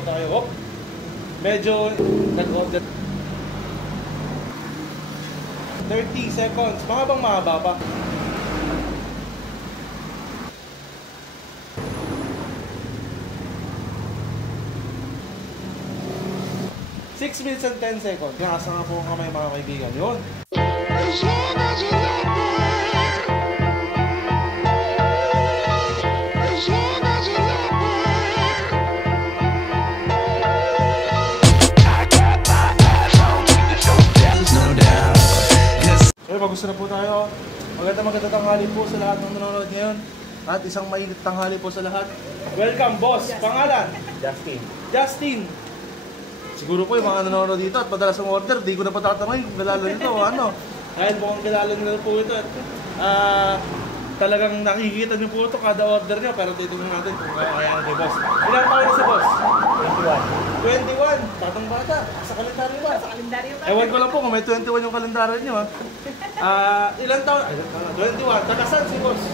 po tayo. Oh, medyo nag-order. 30 seconds. Mahaba pa. Six minutes and 10 seconds. Nakasa nga po ang kamay mga kaibigan. Yun. Magusto na po tayo. Maganda tanghali po sa lahat ng nanonood ngayon. At isang mainit tanghali po sa lahat. Welcome, boss. Pangalan? Justin. Siguro po yung mga nanonood dito at madalas ang order, di ko na patatanungin kung galala nito o ano. Dahil mukhang galala nila po ito. Talagang nakikita niyo po ito kada order niyo, pero titingnan natin kung kakayanan kay boss. Ilang taon na si boss? 21. Batang bata. Sa kalendaryo ba? Sa kalendaryo ba? Ewan ko lang po kung may 21 yung kalendaryo niyo. Ilang taon? 21. Taga-saan si boss?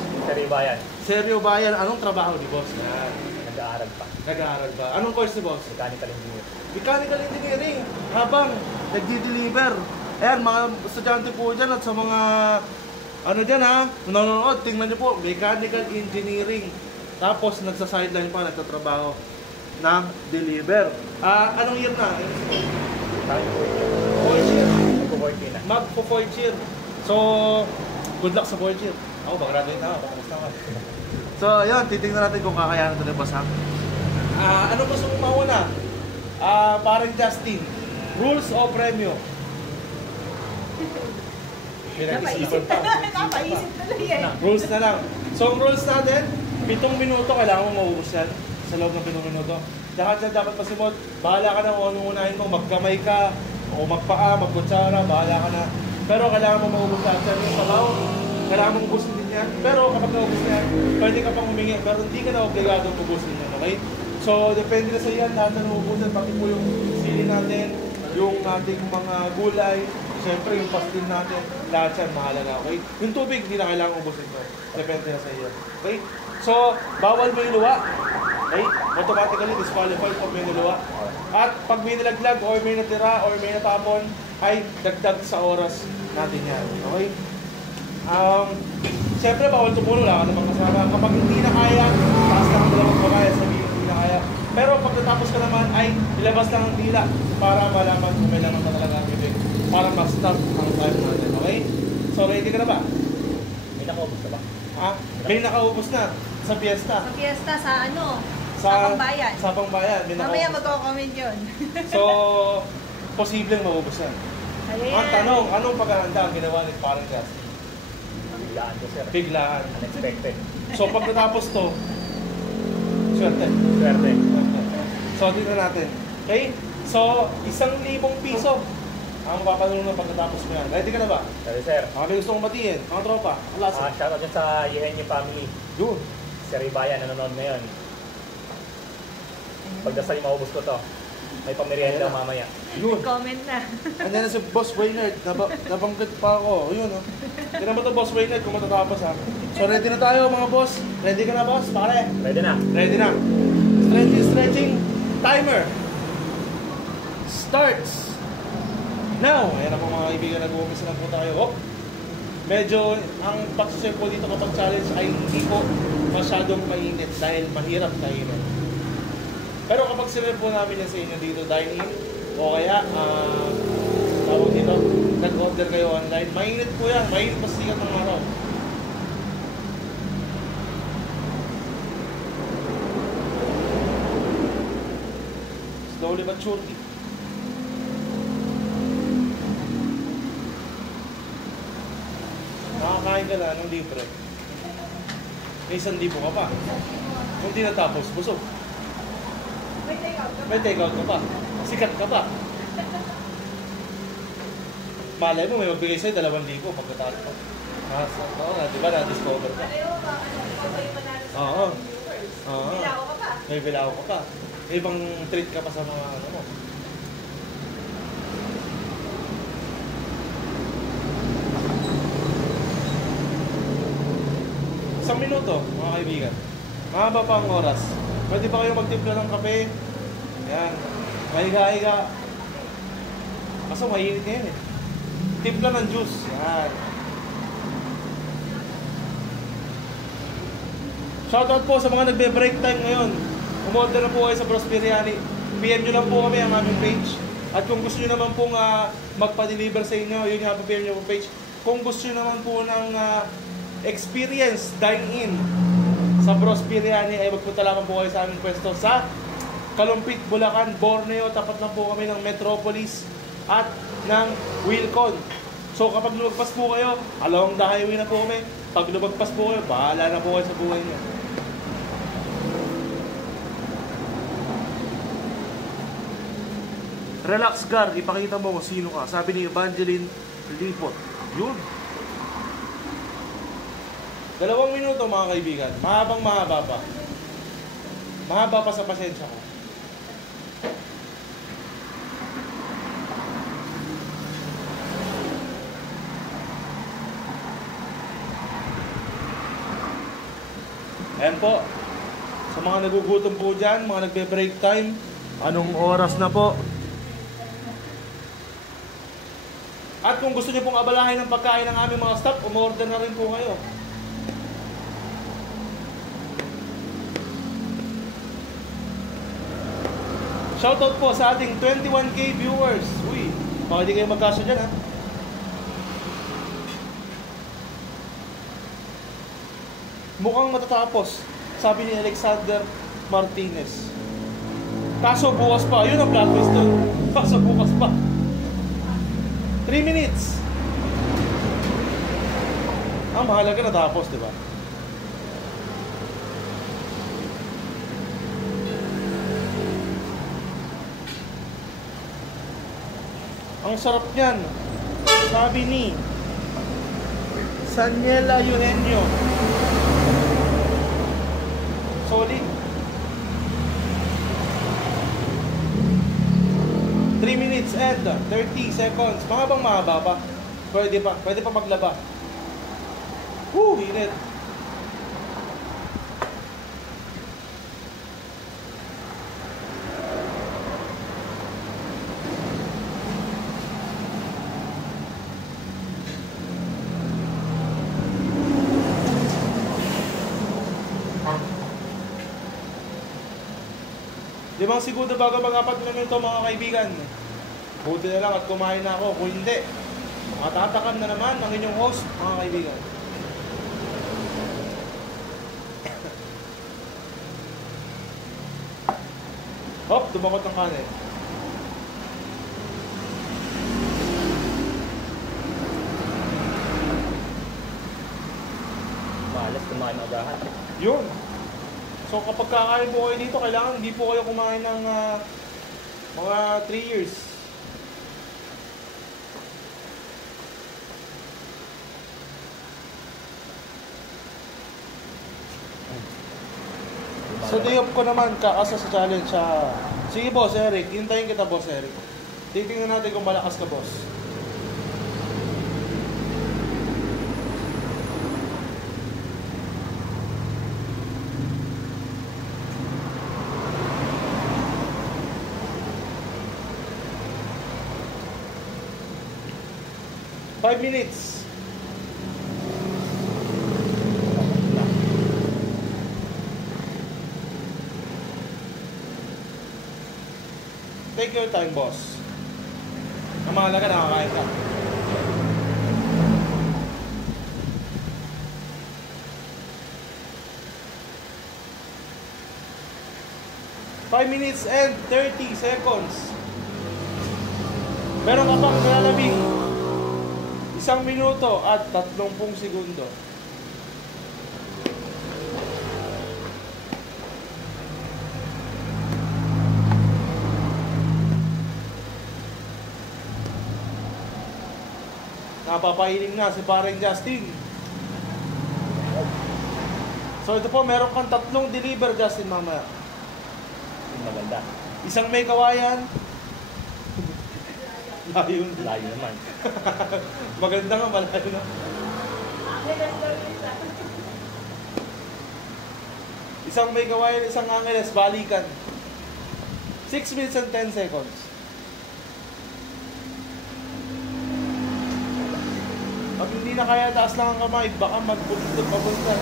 Seryo Bayan. Anong trabaho ni boss? Nag-aaral pa. Anong course ni boss? Mechanical Engineering. Habang nagdi-deliver. Ayan, mga estudyante po dyan at sa mga ano dyan ha, nanonood, tingnan nyo po, Mechanical Engineering. Tapos nagsa-sideline pa, nagtatrabaho ng deliver. Anong year na? 4th year. Magpo-4th year. So, good luck sa 4th year. Ako, mag-graduate na ako. So, ayun, titingnan natin kung kakayanan ito ni boss ha. Ano gusto mong mauna? Parang Justin, rules o premyo? Napaisip tuloy eh. Rules na lang. So, ang rules natin, 7 minuto, kailangan mo maubos yan sa loob ng 7 minuto. Lahat yan dapat masimot. Bahala ka na kung anong unahin mo, magkamay ka, o magpaa, magkutsara, bahala ka na. Pero kailangan mo maubos lahat yan. Yung sabaw, kailangan mo ubusin din yan. Pero kapag naubos yan, pwede ka pang humingi. Pero hindi ka na obligado ubusin yan, okay? So, depende na sa yan, lahat na naubusan, pati po yung sili natin, yung ating mga gulay, siyempre yung pastil natin, lahat yan mahalaga, okay? Yung tubig, hindi na kailangan ubusin ko. Depende na sa iyo, okay? So, bawal may luwa, okay? Automatically disqualified pag may luwa. At pag may nalaglag or may natira or may natapon, ay dagdag sa oras natin yan, okay? Siyempre, bawal tumulo, wala ka namang kasama. Kapag hindi na kaya, taas lang ang dalawang kamay, sabihin hindi na kaya. Pero pag natapos ka naman, ay ilabas lang ang dila para malaman kung may laman na talaga ang bibig. Para ma-stop ang time natin, okay? So, ready ka na ba? May nakaubos na ba? May nakaubos na sa fiesta. Sa fiesta, sa ano? Sa Pangbayan. Sa Pangbayan. Mamaya mag-comment yun. So, posibleng maubos yan. Ang tanong, anong paghahanda ang ginawa ni Parang Justin? Biglaan to, sir. Biglaan. Unexpected. So, pag natapos to, swerte. So, tingnan natin. Okay? So, 1,000 piso ang mapapanunod pagkatapos mo yan. Ready ka na ba? Sorry, sir. May gusto kong batiin. Mga tropa. Shoutout dyan sa Yehenye family. Yun. Seryo Bayan, nanonood ngayon. Pagdasal yung maubos ko to. May pamerienda mamaya. Yun. Comment na. Andiyan na si Boss Waynard. Nabanggit pa ako. Yun, oh. Tignan mo to, Boss Waynard, kung matatapos, ha. So, ready na tayo, mga boss. Ready ka na, boss? Pare. Ready na. Ready na. Stretching. Timer. Starts. Now. Ayan na po, mga kaibigan. Nag-uumisa lang po tayo. Oh. Medyo, ang pagsusunod po dito kapag challenge ay hindi po masyadong mainit dahil mahirap kainin. Pero kapag sinunod po namin yan sa inyo dito, dine-in, o kaya, tawag dito, nag-order kayo online, mainit po yan, mainit pa sikat ng araw. Slowly but surely. Nakakain ka na ng libre. May 1,000 ka pa. Kung di natapos, busog. May take out ka pa. Sikat ka pa. Malay mo, may magbigay sa'yo 2,000 pagkatapos ko. Oo nga, di ba na-discover ka? Oo. May bilaw ka pa. May ibang treat ka pa sa mga ano mo. Isang minuto, mga kaibigan. Mahaba pa ang oras. Pwede ba kayo magtimpla ng kape? Yan. Mahiga-higa. Kaso mainit ngayon eh. Timpla ng juice. Yan. Shoutout po sa mga nagbe-break time ngayon. Umorder na po kayo sa Bros Biryani. PM nyo lang po kami ang aming page. At kung gusto nyo naman pong magpa-deliver sa inyo, yun nga, PM nyo po page. Kung gusto nyo naman po ng experience, dine-in sa Bros Biryani, ay magpunta lamang po kayo sa aming pwesto sa Kalumpit, Bulacan, Borneo. Tapat lang po kami ng Metropolis at ng Wilcon. So kapag lumagpas po kayo, along the highway na po kami. Pag lumagpas po kayo, bahala na po kayo sa buhay nyo. Relax Gar, ipakita mo kung sino ka. Sabi ni Evangeline Lipot. Yun. 2 minuto mga kaibigan. Mahabang mahaba pa. Mahaba pa sa pasensya ko. Ayan po. Sa mga nagugutom po dyan, mga nagbe-break time, anong oras na po? At kung gusto niyo pong abalahin ng pagkain ng aming mga staff, umorder na rin po kayo. Shoutout po sa ating 21K viewers. Uy, baka di kayo magkasya dyan ha. Mukhang matatapos, sabi ni Alexander Martinez. Kaso bukas pa, yun ang plot twist doon. Kaso bukas pa. 3 minutes. Ang mahalaga natapos, di ba? Ang sarap niyan. Sabi ni Saniela Eugenio. Solid. 3 minutes and 30 seconds. Mga bang mahaba pa? Pwede pa maglaba. Woo, init. Limang segundo bago mag-4 minuto mga kaibigan. Buti na lang at kumain na ako. Kung hindi, matatakam na naman ang inyong host mga kaibigan. Hop, tumakot ng kanin. Malas kumain agahan. Yun. So kapag kakain po kayo dito, kailangan hindi po kayo kumain ng mga 3 years. So day off ko naman, kaasa sa challenge siya. Sige boss Eric, hintayin kita boss Eric. Titingnan natin kung malakas ka boss. Five minutes. Take your time, boss. Ang mahalaga, nakakain ka. Five minutes and 30 seconds. Meron ka pang nilalamig. 1 minuto at 30 segundo. Napapahiling na si pareng Justin. So ito po, meron kang 3 deliver Justin mamaya. Maganda. Isang may kawayan. Layo naman. Maganda nga, malayo na. Isang may kawayan, isang Angeles, balikan. 6 minutes and 10 seconds. Pag hindi na kaya, taas lang ang kamay, baka magbukod papunta.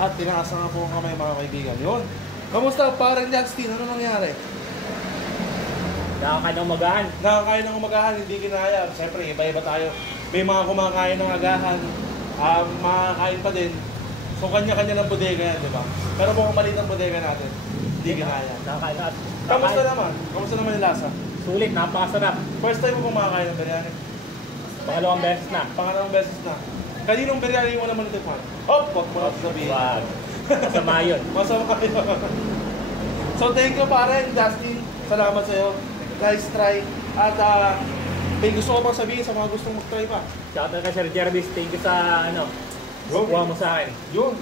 At tinaas na nga po ang kamay mga kaibigan. Yun. Kamusta parang Justin? Ano nangyari? Nakakain ng umagahan. Nakakain ng umagahan, hindi kinaya. Siyempre, iba-iba tayo. May mga kumakain ng agahan, makakain pa din. So, kanya-kanya ng bodega yan, di ba? Pero mukhang maliit ang bodega natin. Hindi kinaya. Nakakain na. Kamusta naman? Kamusta naman yung lasa? Sulit, napakasarap. First time mo kumakain ng biryani? Pangalawang beses na. Pangalawang beses na. Kaninong biryani mo naman natikman? Hop! Wag mo na sabihin. Wag. Masama yun. Masama kayo. So, thank you pare, Justin. Salamat sa'yo. Nice try. At may gusto ko pang sabihin sa mga gustong mag-try pa. Shoutout kay Sir Jervis. Thank you sa kuha mo sa akin. Yun.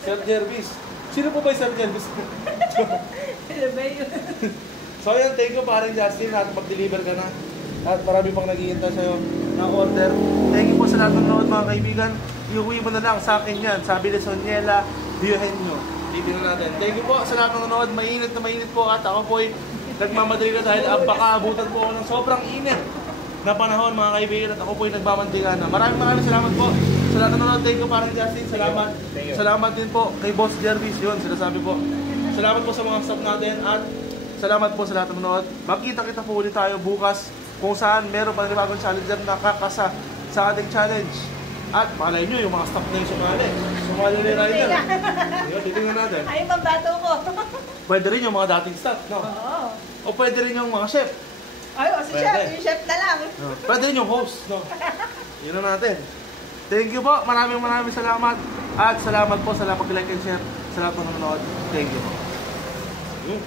Sir Jervis. Sino po ba yung Sir Jervis? Ano ba yun? So yan, thank you parang Justin at mag-deliver ka na. At marami pang nag-iintay sa'yo na order. Thank you po sa lahat ng nanood mga kaibigan. Iuwi mo na lang sa akin yan. Sabi ni Soniela, viewin nyo. Bibigyan natin. Thank you po sa lahat ng nanood. Mainit na mainit po at ako po ay nagmamadali na dahil baka abutan po ako ng sobrang init na panahon mga kaibigan at ako po ay nagmamantigan na. Maraming salamat po sa lahat ng nanood. Thank you parang Justin. Salamat. Thank you. Salamat din po kay Boss Jervis. Yun, sinasabi po. Salamat po sa mga staff natin at salamat po sa lahat ng nanood. Magkita-kita po ulit tayo bukas kung saan meron pa rin bagong challenger na kakasa sa ating challenge. At malay nyo, yung mga staff na yung sumali. Sumali ni Ryder. Yun, titingnan natin. Ay, pambato ko. Pwede rin yung mga dating staff, no? Oo. O pwede rin yung mga chef. Ay, o si Pwede. chef. Yung chef na lang. No. Pwede rin yung host, no? Yun na natin. Thank you po. Maraming salamat. At salamat po sa lahat pag-like and share sa lahat ng nanonood. Thank you po. Yun.